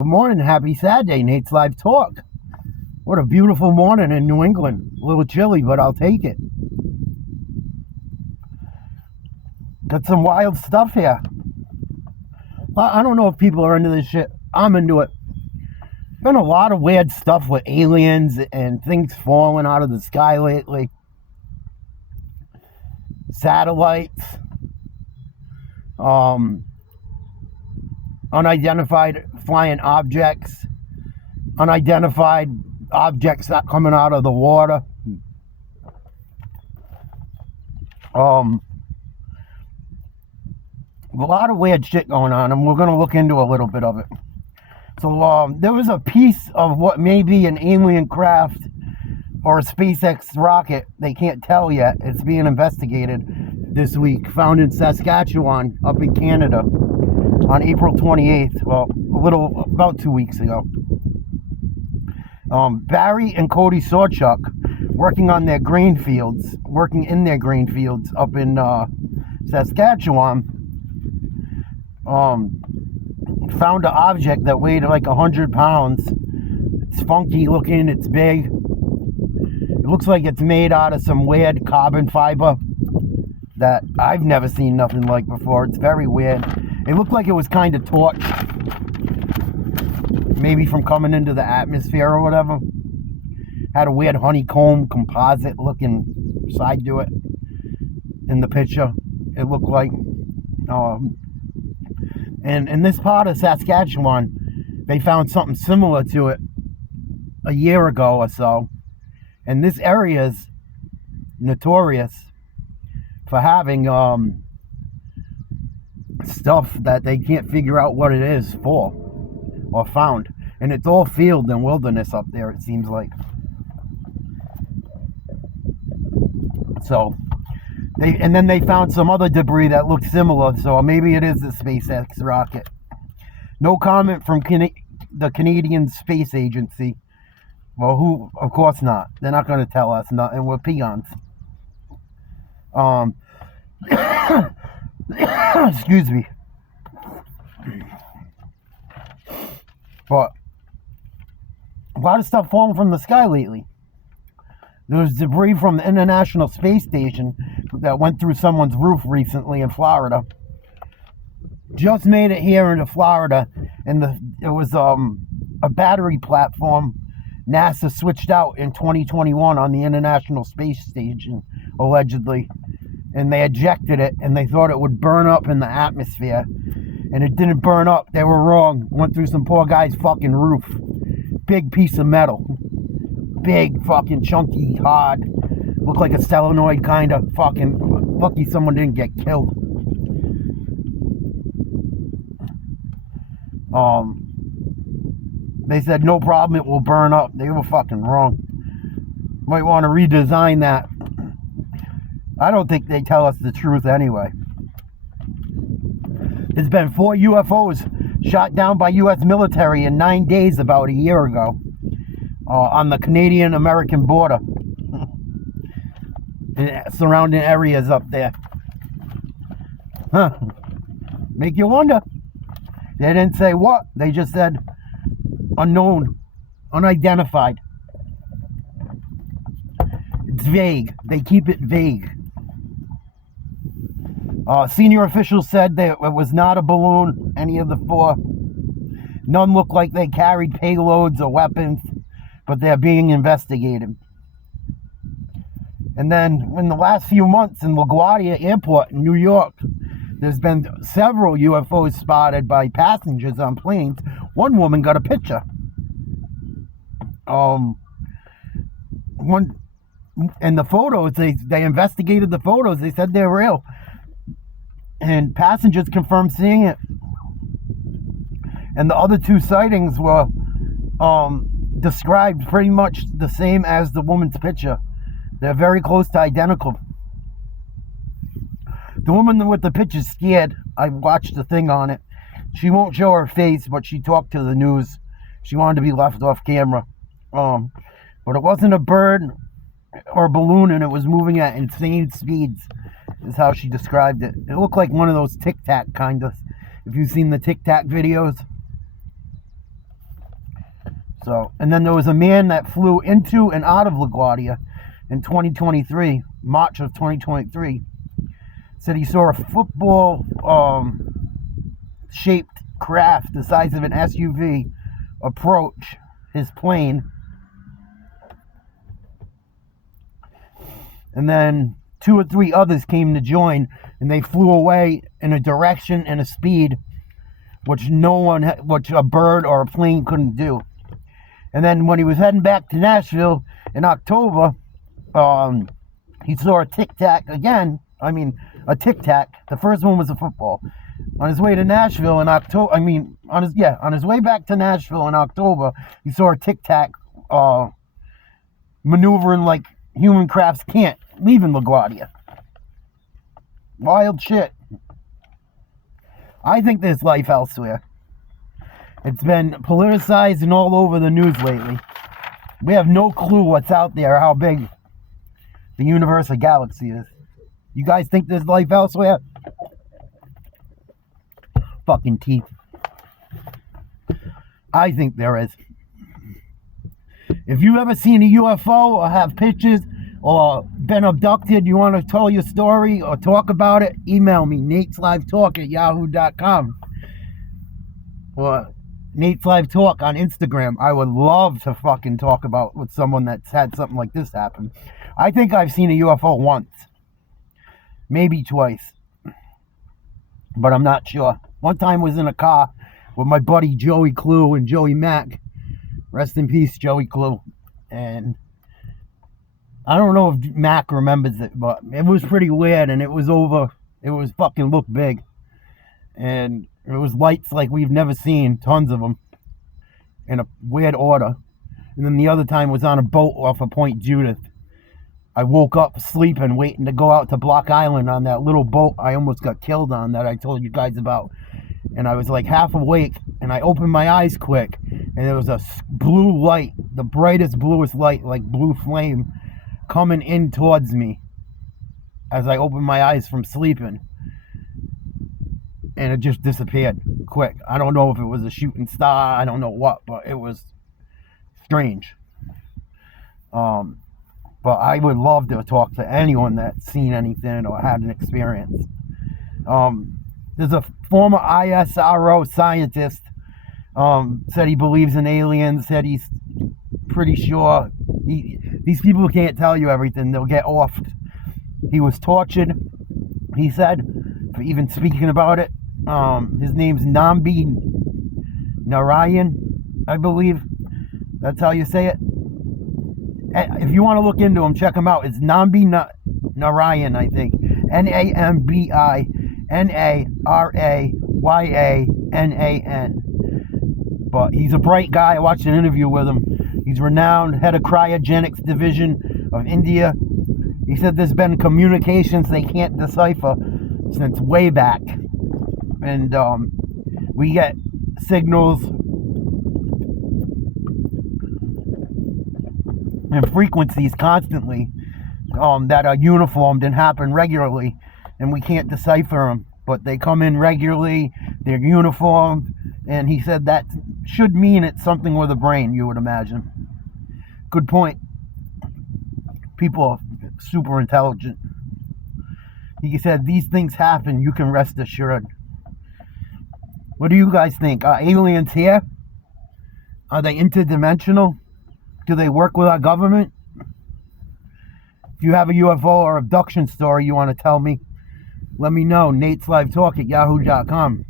Good morning, happy Saturday, Nate's Live Talk. What a beautiful morning in New England. A little chilly, but I'll take it. Got some wild stuff here. I don't know if people are into this shit. I'm into it. Been a lot of weird stuff with aliens and things falling out of the sky lately. Satellites. Unidentified flying objects. Unidentified objects coming out of the water. A lot of weird shit going on, and we're going to look into a little bit of it. So there was a piece of what may be an alien craft or a SpaceX rocket. They can't tell yet. It's being investigated this week, found in Saskatchewan up in Canada on April 28th. Well, about 2 weeks ago. Barry and Cody Sawchuk working in their grain fields up in Saskatchewan, found an object that weighed like 100 pounds. It's funky looking, it's big. It looks like it's made out of some weird carbon fiber that I've never seen nothing like before. It's very weird. It looked like it was kind of torched, maybe from coming into the atmosphere or whatever. Had a weird honeycomb composite looking side to it in the picture. It looked like. And in this part of Saskatchewan, they found something similar to it a year ago or so. And this area is notorious for having stuff that they can't figure out what it is for or found. And it's all field and wilderness up there, it seems like. So then they found some other debris that looked similar, so maybe it is a SpaceX rocket. No comment from the Canadian Space Agency. Well, who? Of course not. They're not going to tell us nothing. We're peons. Excuse me. But a lot of stuff falling from the sky lately. There was debris from the International Space Station that went through someone's roof recently in Florida. Just made it here into Florida, and it was a battery platform NASA switched out in 2021 on the International Space Station, allegedly. And they ejected it, and they thought it would burn up in the atmosphere. And it didn't burn up. They were wrong. Went through some poor guy's fucking roof. Big piece of metal. Big, fucking chunky, hard. Looked like a solenoid kind of fucking. Lucky someone didn't get killed. They said no problem, it will burn up. They were fucking wrong. Might want to redesign that. I don't think they tell us the truth anyway. There's been 4 UFOs shot down by U.S. military in 9 days about a year ago. On the Canadian-American border. And surrounding areas up there. Huh. Make you wonder. They didn't say what. They just said unknown. Unidentified. It's vague. They keep it vague. Senior officials said that it was not a balloon, any of the 4. None looked like they carried payloads or weapons, but they're being investigated. And then in the last few months in LaGuardia Airport in New York, there's been several UFOs spotted by passengers on planes. One woman got a picture. And the photos, they investigated the photos. They said they're real. And passengers confirmed seeing it. And the other 2 sightings were described pretty much the same as the woman's picture. They're very close to identical. The woman with the picture's scared. I watched the thing on it. She won't show her face, but she talked to the news. She wanted to be left off camera. But it wasn't a bird or a balloon, and it was moving at insane speeds, is how she described it. It looked like one of those Tic Tac kind of. If you've seen the Tic Tac videos. So, and then there was a man that flew into and out of LaGuardia in 2023, March of 2023. Said he saw a football shaped craft the size of an SUV approach his plane. And then 2 or 3 others came to join, and they flew away in a direction and a speed which which a bird or a plane couldn't do. And then when he was heading back to Nashville in October, he saw a Tic Tac again. I mean, a Tic Tac. The first one was a football. On his way to Nashville in October, on his way back to Nashville in October, he saw a Tic Tac maneuvering like human crafts can't, leaving LaGuardia. Wild shit. I think there's life elsewhere. It's been politicized and all over the news lately. We have no clue what's out there, how big the universe or galaxy is. You guys think there's life elsewhere? Fucking teeth. I think there is. If you've ever seen a UFO or have pictures or been abducted, you want to tell your story or talk about it, email me, nateslivetalk@yahoo.com. Or Nate's Live Talk on Instagram. I would love to fucking talk about with someone that's had something like this happen. I think I've seen a UFO once. Maybe twice. But I'm not sure. One time was in a car with my buddy Joey Clue and Joey Mack. Rest in peace, Joey Clue. And I don't know if Mac remembers it, but it was pretty weird, and it was fucking looked big. And it was lights like we've never seen, tons of them, in a weird order. And then the other time was on a boat off of Point Judith. I woke up sleeping, waiting to go out to Block Island on that little boat I almost got killed on that I told you guys about. And I was like half awake, and I opened my eyes quick, and there was a blue light, the brightest, bluest light, like blue flame, coming in towards me as I opened my eyes from sleeping. And it just disappeared quick. I don't know if it was a shooting star, I don't know what, but it was strange. But I would love to talk to anyone that's seen anything or had an experience. There's a former ISRO scientist, said he believes in aliens, said he's pretty sure. These people can't tell you everything, they'll get offed. He was tortured, he said, for even speaking about it. His name's Nambi Narayan, I believe. That's how you say it. If you want to look into him, check him out. It's Nambi Narayan, I think. NAMBINARAYANAN. But he's a bright guy. I watched an interview with him. He's renowned, head of cryogenics division of India. He said there's been communications they can't decipher since way back. And we get signals and frequencies constantly that are uniformed and happen regularly, and we can't decipher them, but they come in regularly, they're uniformed, and he said that should mean it's something with a brain, you would imagine. Good point. People are super intelligent. He said these things happen, you can rest assured. What do you guys think? Are aliens here? Are they interdimensional? Do they work with our government? If you have a UFO or abduction story you want to tell me, let me know. nateslivetalk@yahoo.com.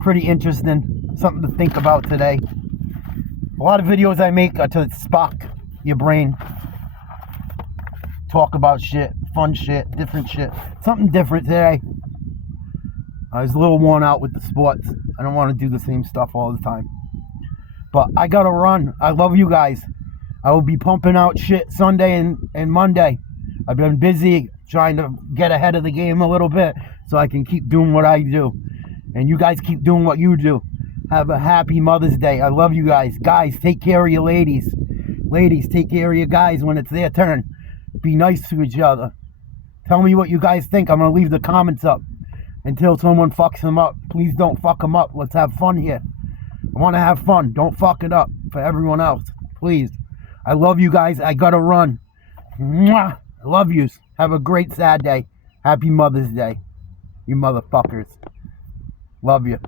Pretty interesting. Something to think about today. A lot of videos I make are to spark your brain. Talk about shit, fun shit, different shit. Something different today. I was a little worn out with the sports. I don't want to do the same stuff all the time. But I gotta run. I love you guys. I will be pumping out shit Sunday and Monday. I've been busy trying to get ahead of the game a little bit so I can keep doing what I do. And you guys keep doing what you do. Have a happy Mother's Day. I love you guys. Guys, take care of your ladies. Ladies, take care of your guys when it's their turn. Be nice to each other. Tell me what you guys think. I'm going to leave the comments up until someone fucks them up. Please don't fuck them up. Let's have fun here. I want to have fun. Don't fuck it up. for everyone else. Please. I love you guys. I gotta run. Mwah! I love yous. Have a great sad day. Happy Mother's Day. You motherfuckers. Love you.